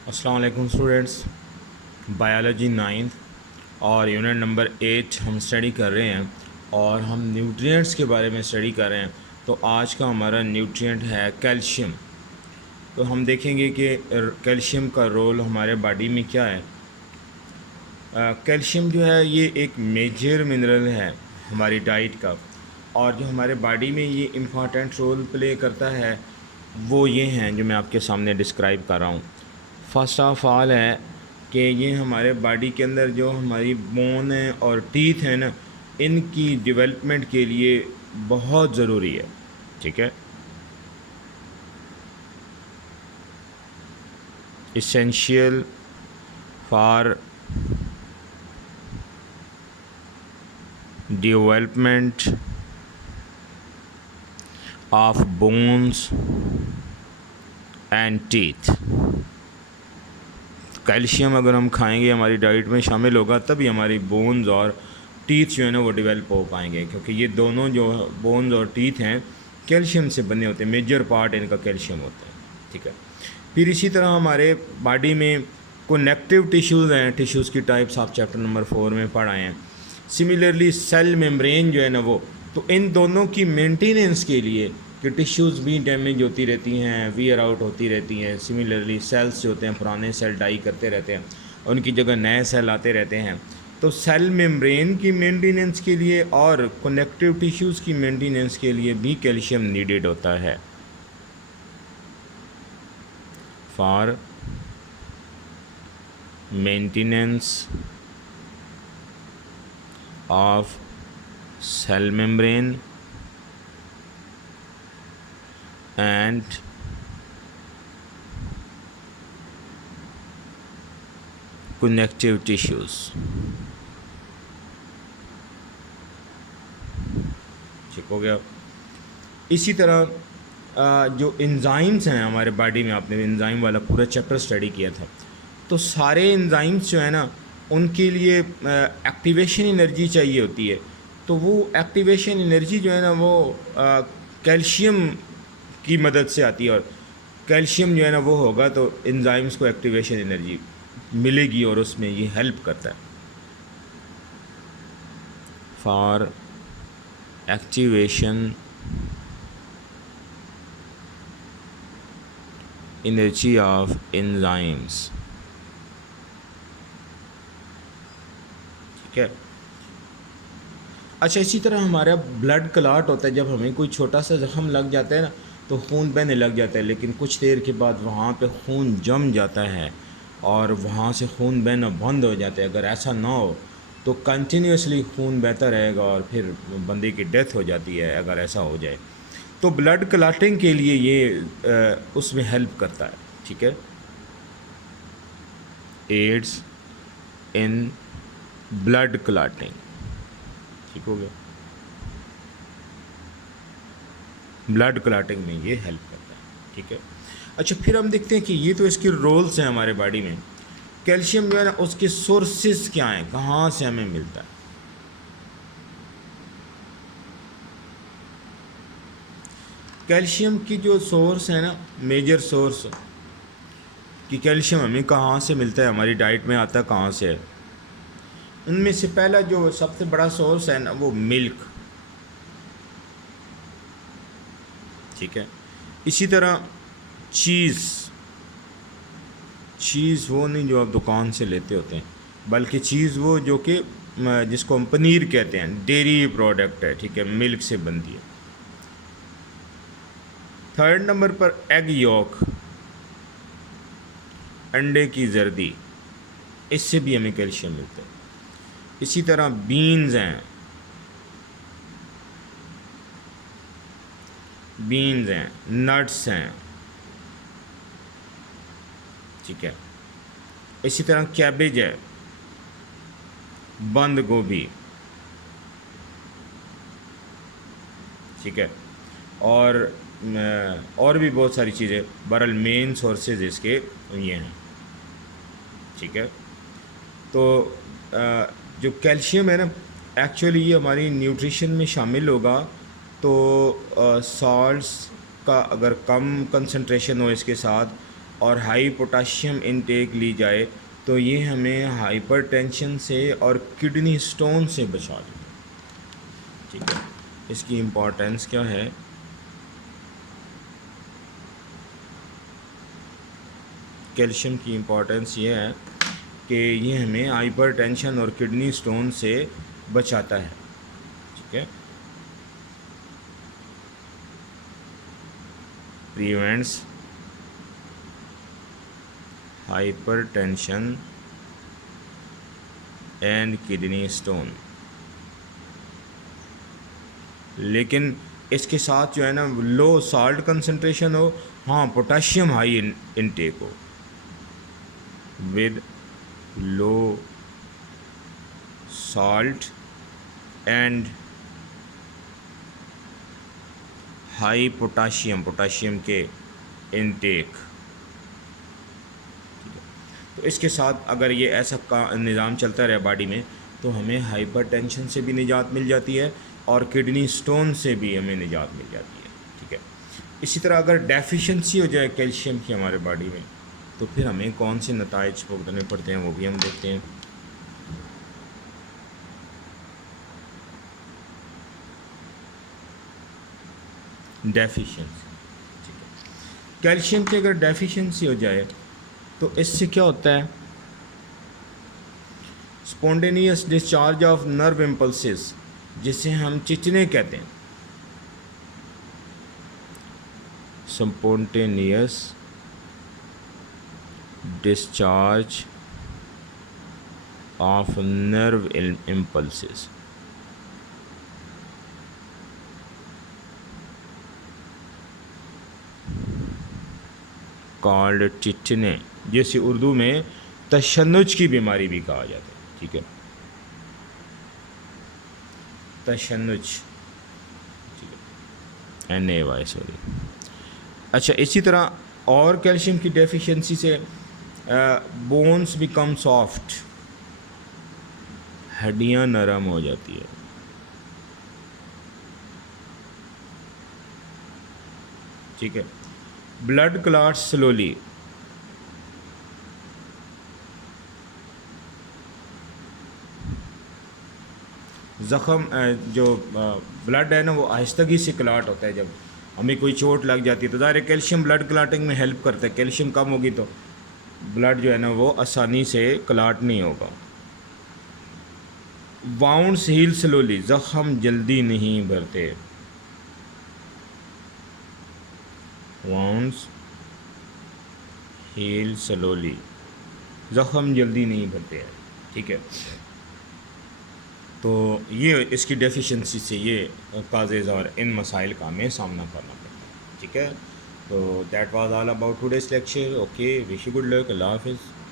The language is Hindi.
अस्सलाम वालेकुम स्टूडेंट्स। बायोलॉजी नाइन्थ और यूनिट नंबर 8 हम स्टडी कर रहे हैं और हम न्यूट्रिएंट्स के बारे में स्टडी कर रहे हैं। तो आज का हमारा न्यूट्रिएंट है कैल्शियम। तो हम देखेंगे कि कैल्शियम का रोल हमारे बॉडी में क्या है। कैल्शियम जो है ये एक मेजर मिनरल है हमारी डाइट का, और जो हमारे बॉडी में ये इम्पॉर्टेंट रोल प्ले करता है वो ये हैं जो मैं आपके सामने डिस्क्राइब कर रहा हूँ। फर्स्ट ऑफ ऑल है कि ये हमारे बॉडी के अंदर जो हमारी बोन है और टीथ है ना, इनकी डेवलपमेंट के लिए बहुत ज़रूरी है। ठीक है, essential for development of bones and teeth. Calcium अगर हम खाएंगे हमारी डाइट में शामिल होगा तभी हमारी बोन्स और टीथ जो है ना वो डेवलप हो पाएंगे, क्योंकि ये दोनों जो बोन्स और टीथ हैं कैल्शियम से बने होते हैं। मेजर पार्ट इनका कैल्शियम होता है। ठीक है, फिर इसी तरह हमारे बॉडी में कनेक्टिव टिश्यूज़ हैं। टिश्यूज़ की टाइप्स आप चैप्टर नंबर 4 में पढ़ाए हैं। सिमिलरली सेल मेम्ब्रेन जो है ना वो, तो इन दोनों की मेंटेनेंस के लिए कि टिश्यूज़ भी डैमेज होती रहती हैं, वियर आउट होती रहती हैं। सिमिलरली सेल्स जो होते हैं पुराने सेल डाई करते रहते हैं, उनकी जगह नए सेल आते रहते हैं। तो सेल मेम्ब्रेन की मेंटेनेंस के लिए और कनेक्टिव टिश्यूज़ की मेंटेनेंस के लिए भी कैल्शियम नीडेड होता है। For maintenance of cell membrane and connective tissues। ठीक हो गया। इसी तरह जो एंजाइम्स हैं हमारे बॉडी में, आपने एंजाइम वाला पूरा चैप्टर स्टडी किया था, तो सारे एंजाइम्स जो है ना उनके लिए एक्टिवेशन एनर्जी चाहिए होती है। तो वो एक्टिवेशन एनर्जी जो है ना वो कैल्शियम की मदद से आती है, और कैल्शियम जो है ना वो होगा तो एंजाइम्स को एक्टिवेशन एनर्जी मिलेगी और उसमें ये हेल्प करता है। For activation energy of enzymes. ठीक है। अच्छा, इसी तरह हमारा ब्लड क्लॉट होता है। जब हमें कोई छोटा सा जख्म लग जाता है ना तो खून बहने लग जाता है, लेकिन कुछ देर के बाद वहाँ पे खून जम जाता है और वहाँ से खून बहना बंद हो जाता है। अगर ऐसा ना हो तो कंटिन्यूसली खून बहता रहेगा और फिर बंदे की डेथ हो जाती है अगर ऐसा हो जाए। तो ब्लड क्लॉटिंग के लिए ये उसमें हेल्प करता है। ठीक है, एड्स इन ब्लड क्लॉटिंग। ठीक हो गया, ब्लड क्लॉटिंग में ये हेल्प करता है। ठीक है। अच्छा, फिर हम देखते हैं कि ये तो इसके रोल्स हैं हमारे बॉडी में। कैल्शियम जो है ना उसके सोर्सेस क्या हैं, कहाँ से हमें मिलता है। कैल्शियम की जो सोर्स है ना, मेजर सोर्स कि कैल्शियम हमें कहाँ से मिलता है, हमारी डाइट में आता कहाँ से है। उनमें से पहला जो सबसे बड़ा सोर्स है ना वो मिल्क। ठीक है। इसी तरह चीज़ वो नहीं जो आप दुकान से लेते होते हैं, बल्कि चीज़ वो जो कि जिसको हम पनीर कहते हैं, डेयरी प्रोडक्ट है। ठीक है, मिल्क से बनती है। थर्ड नंबर पर एग यॉक, अंडे की जर्दी, इससे भी हमें कैल्शियम मिलता है। इसी तरह बीन्स हैं, नट्स हैं। ठीक है। इसी तरह कैबेज है, बंद गोभी। ठीक है, और भी बहुत सारी चीज़ें। बहरहाल मेन सोर्सेज इसके ये हैं। ठीक है। तो जो कैल्शियम है ना, एक्चुअली ये हमारी न्यूट्रिशन में शामिल होगा तो सॉल्ट्स का अगर कम कंसंट्रेशन हो इसके साथ और हाई पोटाशियम इनटेक ली जाए तो ये हमें हाइपरटेंशन से और किडनी स्टोन से बचा देता है। ठीक है, इसकी इम्पोर्टेंस क्या है? कैल्शियम की इम्पोर्टेंस ये है कि ये हमें हाइपरटेंशन और किडनी स्टोन से बचाता है। ठीक है, prevents hypertension and kidney stone. लेकिन इसके साथ जो है ना लो साल्ट कंसंट्रेशन हो, हाँ पोटाशियम हाई इनटेक हो, with low salt and high potassium के इनटेक। तो इसके साथ अगर ये ऐसा का निज़ाम चलता रहे बॉडी में तो हमें हाइपरटेंशन से भी निजात मिल जाती है और किडनी स्टोन से भी हमें निजात मिल जाती है। ठीक है, इसी तरह अगर डेफिशिएंसी हो जाए कैल्शियम की हमारे बॉडी में तो फिर हमें कौन से नताइज भुगतने पड़ते हैं वो भी हम देखते हैं। डेफिशिएंसी, ठीक है, कैल्शियम की अगर डेफिशिएंसी हो जाए तो इससे क्या होता है? Spontaneous discharge of nerve impulses, जिसे हम चिचने कहते हैं। Spontaneous discharge of nerve impulses, called चिचने, जिसे उर्दू में तशन्नुज की बीमारी भी कहा जाता है। ठीक है, तशन्नुज, ठीक है, NAY, सॉरी। अच्छा, इसी तरह और कैल्शियम की डेफिशिएंसी से बोन्स बिकम सॉफ्ट, हड्डियाँ नरम हो जाती है। ठीक है, ब्लड क्लॉट स्लोली, ज़ख़म जो ब्लड है ना वो आहिस्तगी से क्लाट होता है। जब हमें कोई चोट लग जाती है तो ज़ाहिर कैल्शियम ब्लड क्लाटिंग में हेल्प करता है। कैल्शियम कम होगी तो ब्लड जो है ना वो आसानी से क्लाट नहीं होगा। वाउंड्स हील स्लोली, ज़ख़म जल्दी नहीं भरते। वाउंड्स हील स्लोली, ज़ख़म जल्दी नहीं भरते हैं। ठीक है, तो ये इसकी डेफिशिएंसी से ये काजेज़ और इन मसाइल का हमें सामना करना पड़ता है। ठीक है, तो that was all about today's lecture. Okay, wish you good luck, अल्लाह हाफिज़।